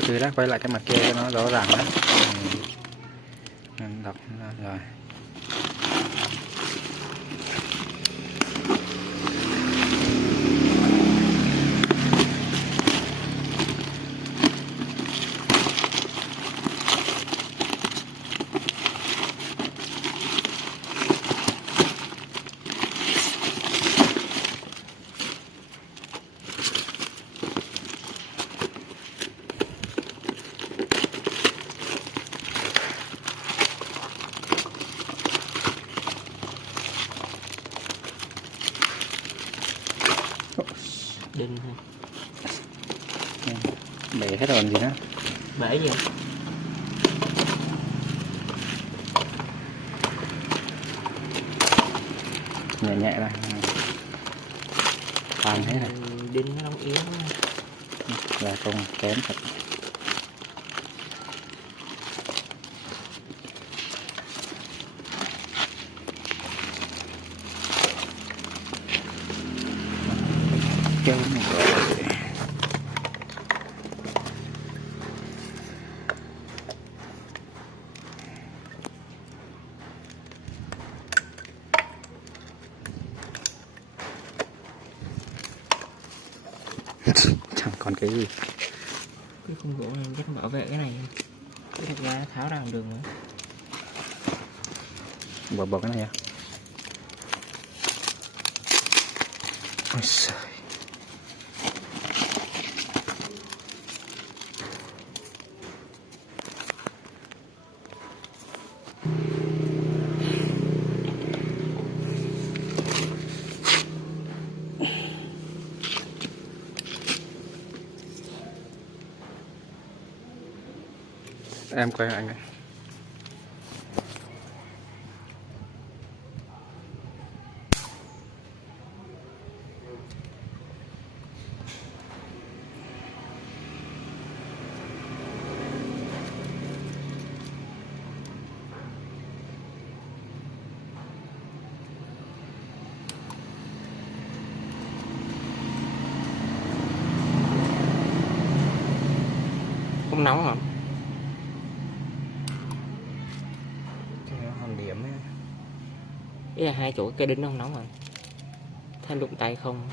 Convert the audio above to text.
từ từ đã, quay lại cái mặt kia cho nó rõ ràng đó. Đọc rồi. Đinh bể hết rồi gì nữa. bể gì Nhẹ nhẹ này, tan hết rồi. đinh nó không yếu Là công kém thật. Kêu một rồi. Chẳng còn cái gì. cái khung gỗ này chắc bảo vệ cái này, cái thật ra tháo ra được nữa. Bỏ cái này à? Ôi trời. Em quay anh này. Không nóng hả? Hòn điểm ấy. Ý là hai chỗ cây đinh nó không nóng rồi, thêm đụng tay không.